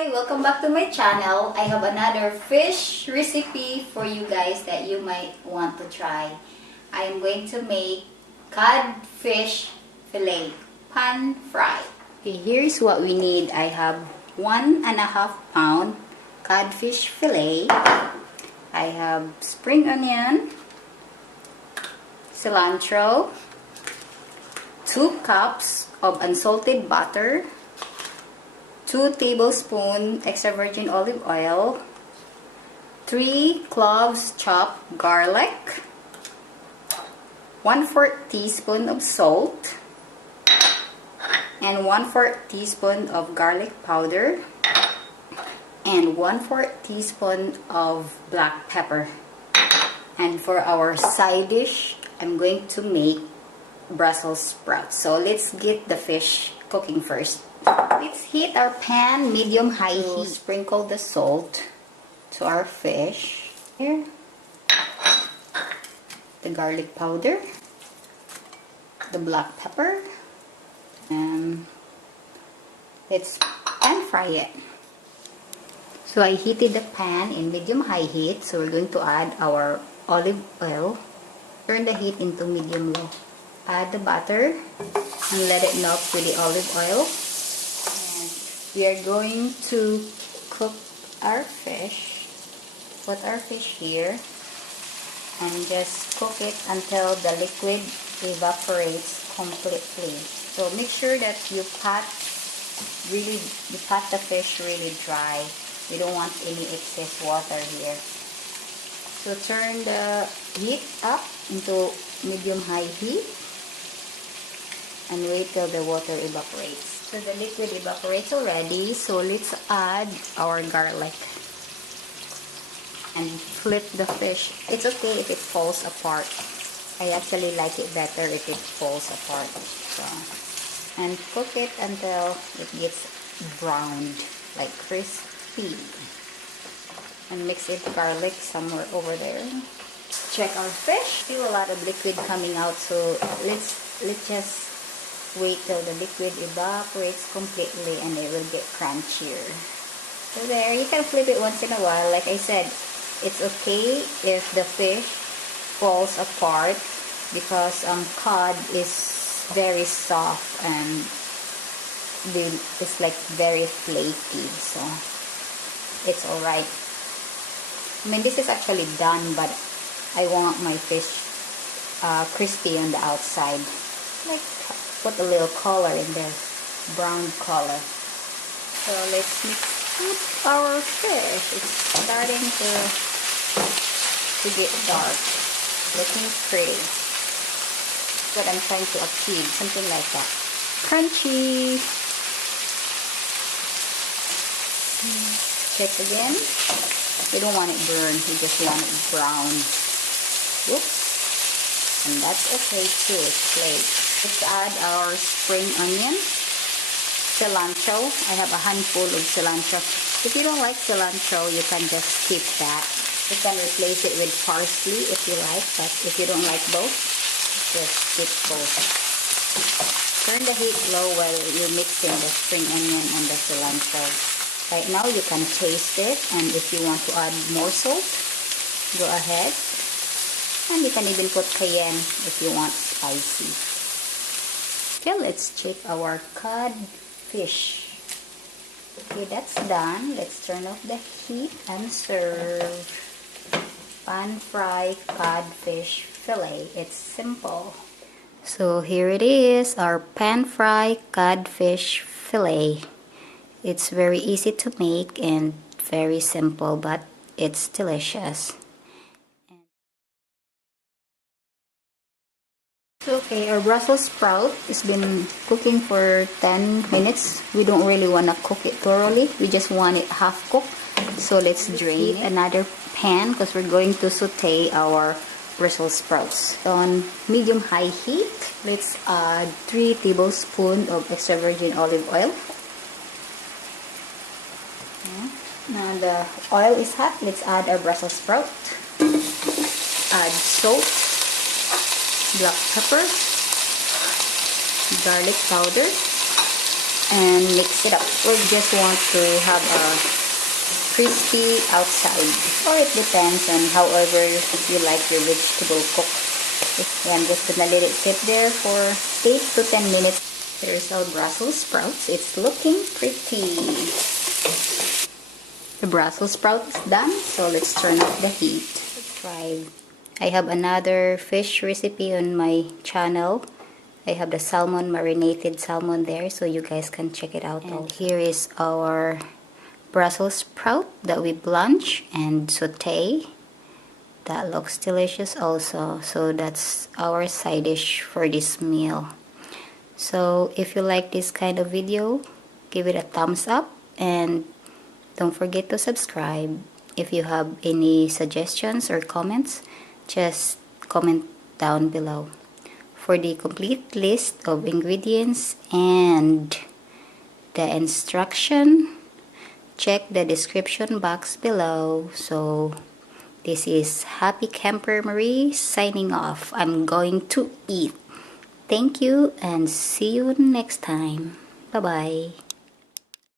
Hi, welcome back to my channel. I have another fish recipe for you guys that you might want to try. I am going to make cod fish fillet pan fry. Okay, here's what we need. I have 1.5 pound cod fish fillet. I have spring onion, cilantro, 2 cups of unsalted butter, 2 tablespoons extra virgin olive oil, 3 cloves chopped garlic, 1/4 teaspoon of salt, and 1/4 teaspoon of garlic powder, and 1/4 teaspoon of black pepper. And for our side dish, I'm going to make Brussels sprouts. So let's get the fish cooking first. Let's heat our pan medium-high heat. Sprinkle the salt to our fish. Here, the garlic powder, the black pepper, and let's pan fry it. So I heated the pan in medium-high heat. So we're going to add our olive oil. Turn the heat into medium-low. Add the butter and let it melt with the olive oil. We are going to cook our fish. Put our fish here and just cook it until the liquid evaporates completely. So make sure that you pat the fish really dry. You don't want any excess water here. So turn the heat up into medium-high heat and wait till the water evaporates. So the liquid evaporates already, so let's add our garlic and flip the fish. It's okay if it falls apart. I actually like it better if it falls apart. So, and cook it until it gets browned, like crispy. And mix it with garlic somewhere over there. Check our fish. Still a lot of liquid coming out, so let's just wait till the liquid evaporates completely and it will get crunchier. So there, you can flip it once in a while. Like I said, it's okay if the fish falls apart because cod is very soft and it's like very flaky, so it's alright. I mean, this is actually done, but I want my fish crispy on the outside. Like, put a little color in there, brown color. So let's mix with our fish. It's starting to get dark, looking pretty. That's what I'm trying to achieve, something like that. Crunchy. Check again. You don't want it burned, you just want it brown. Whoops. And that's okay too, it's flake. Let's add our spring onion, cilantro. I have a handful of cilantro. If you don't like cilantro, you can just skip that. You can replace it with parsley if you like, but if you don't like both, just skip both. Turn the heat low while you're mixing the spring onion and the cilantro. Right now, you can taste it, and if you want to add more salt, go ahead. And you can even put cayenne if you want spicy. Okay, let's check our cod fish. Okay, that's done. Let's turn off the heat and serve. Pan fry cod fish fillet. It's simple. So here it is, our pan fry cod fish fillet. It's very easy to make and very simple, but it's delicious. Okay, our Brussels sprout has been cooking for 10 minutes. We don't really want to cook it thoroughly. We just want it half cooked. So let's drain another pan because we're going to saute our Brussels sprouts. On medium-high heat, let's add 3 tablespoons of extra virgin olive oil. Now the oil is hot. Let's add our Brussels sprout. Add salt, black pepper, garlic powder, and mix it up. We just want to have a crispy outside, or it depends on however you like your vegetable cooked. Okay, I'm just gonna let it sit there for 8 to 10 minutes. There's our Brussels sprouts. It's looking pretty. The Brussels sprout is done, so let's turn off the heat. Try. I have another fish recipe on my channel. I have the salmon, marinated salmon there, so you guys can check it out. And here is our Brussels sprout that we blanch and saute. That looks delicious also. So that's our side dish for this meal. So if you like this kind of video, give it a thumbs up and don't forget to subscribe. If you have any suggestions or comments, just comment down below. For the complete list of ingredients and the instruction, check the description box below. So this is Happy Camper Marie signing off. I'm going to eat. Thank you and see you next time. Bye-bye.